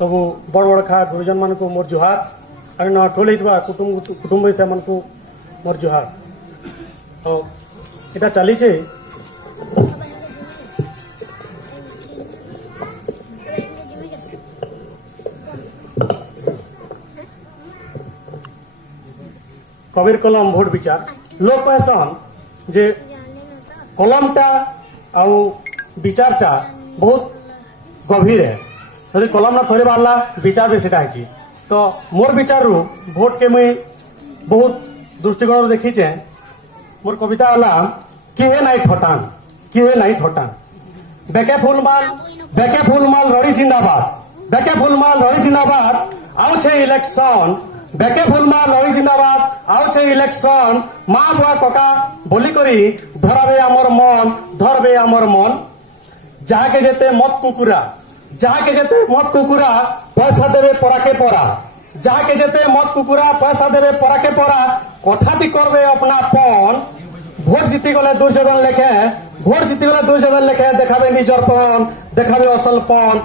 सब बड़ बड़ खा गुरुजन मान को मोर जुहार अरे ना ठोल कुटुंब से मन को मोर जुहार तो इटा चली कबीर कलम भोट विचार लोग कहसन जे कलमटा आउ विचारटा बहुत गभीर है यदि कलम ना थोड़े बाहरला विचार भी सीटा है तो मोर विचार रू भोट के मुई बहुत दृष्टिकोण देखीचे मोर कविता वाला किहे नाई ठटान बेके फूलमाल रड़ी जिंदाबाद आउ छे इलेक्शन बेके फूलमाल रड़ी जिंदाबाद आउ छे इलेक्शन माँ बुआ कका बोली करी धराबे आमर मन जाके जेते मत कुकुरा पैसा देवे पराके परा जाके जेते मत कुकुरा पैसा देवे पराके परा कथाती करबे अपना पन भोट जीती गले दुर्योधन लेखे देखाबे निजर पन देखाबे असलपन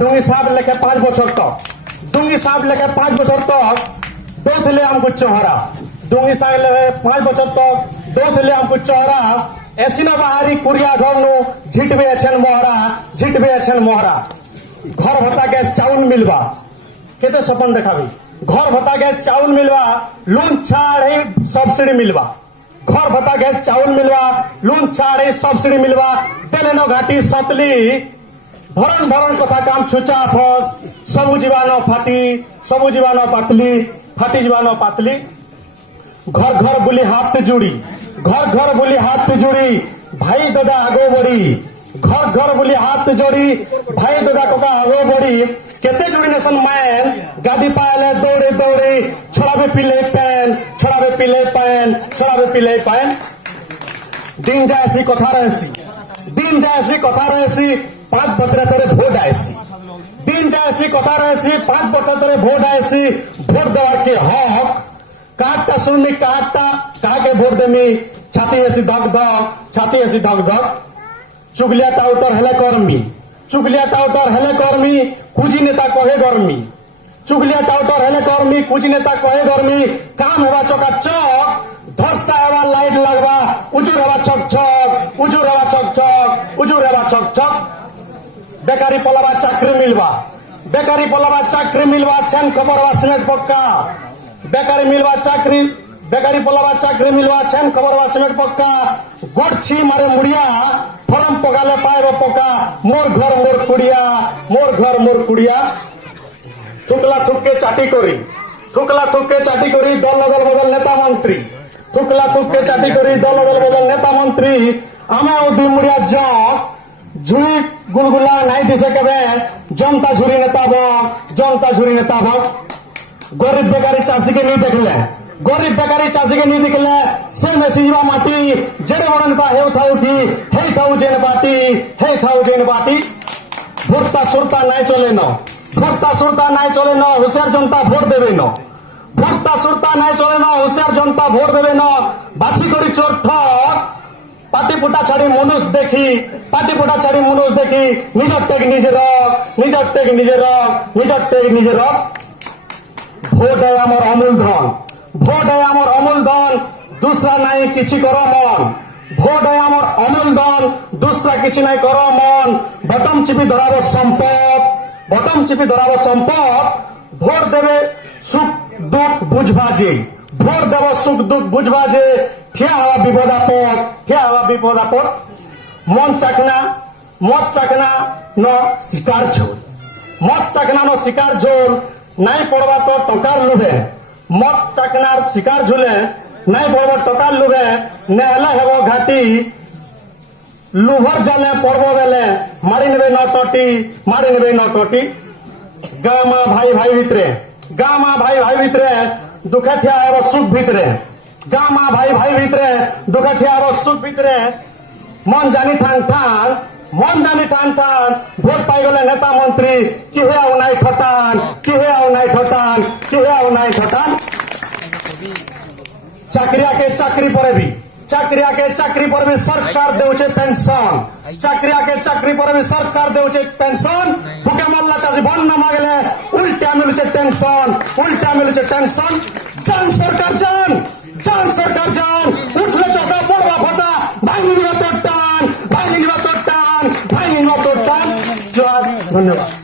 डुंगी साहब लेखे 5 बछर तक दो थिले हमको चौहरा डुंगी साहब लेखे 5 बछर तक दो थिले हमको चौहरा एसिना बाहरी कुरिया घर नु झिटबे अछन मोहरा घर भत्ता गैस चाउल मिलवा केते सपन देखाबी घर भत्ता गैस चाउल मिलवा लून छाड़ सब्सिडी मिलवा घर भत्ता गैस चाउल मिलवा लून छाड़ सब्सिडी मिलवा देलेनो घाटी सतली भरण कथा काम छुचा फस सबु जीवानो फाटी जीवानो पातली घर बुली हाथ जुड़ी भाई दादा आगो बढ़ी घर बुली हाथ जोड़ी भाई दादा कोका आगो बढ़ी केते जुड़ी नेसन मैन गादी पाले दौड़े छोड़ाबे पिले पैन दिन जायसी कथा रहसी 5 बछर तरे भोट आयसी भोट देवार के हक काटता सुननी काहा के भोट देमी छाती ऐसी धक चुगलिया टाउटर हेले कर्मी कुजी नेता कहे गर्मी काम होगा चकाचक धरसा हेवा लाइट लगवा उजुर हेवा छक बेकारी पलावा चाकरी मिलवा छन खबरवा सिलेट पक्का बेकारी पक्का गोड़छी मारे मुड़िया फरम पगाले पाए पक्का मोर घर मोर कुड़िया थुकला थुक के चाटी करी दल अगल बगल नेता मंत्री आमा उदी मुड़िया झुई गुलगुला नहीं दिसे कबे जनता झुरी नेता गरीब बेकारी चाषी के नहीं देखले से मेसिजवा माटी जेरे बड़न का हे थाउ जेन पार्टी भोटता सुरता नहीं चले न होशियार जनता भोट देवे न बाछी करी चोर ठक पाटी पुटा छाड़ी मनुष देखी निजर टेक भोट है आमर अमूल धन दूसरा नहीं किछि करो मन भोट है आमर अमूल धन दूसरा किछि नहीं करो मन बटम चिपी धराबो संपद भोट देवे सुख दुख बुझबा जे ठिया हवा विपदापद मत चखना न शिकार झोल नहीं पड़वा तो टकार लुभे मत चखनार शिकार झुले नहीं पड़वा टकार लुभे नेहला हेबो घाटी लुभर जले पड़बो बेले मारी नेबे न टटी गामा भाई भितरे दुखे ठिया हेबो सुख भितरे मन जानी ठान भोट पाई गले नेता मंत्री किहे आउ नाई ठटान चाकरिया के चाकरी पर भी सरकार देउछे पेंशन উল্টা মিলেছে টেনশন যান সরকার যান যান সরকার যান উঠলে চষা পড়বা ভাজা ভাঙিনি তোর টান ভাঙিনি তোর টান ভাঙিনি তোর টান জয় ধন্যবাদ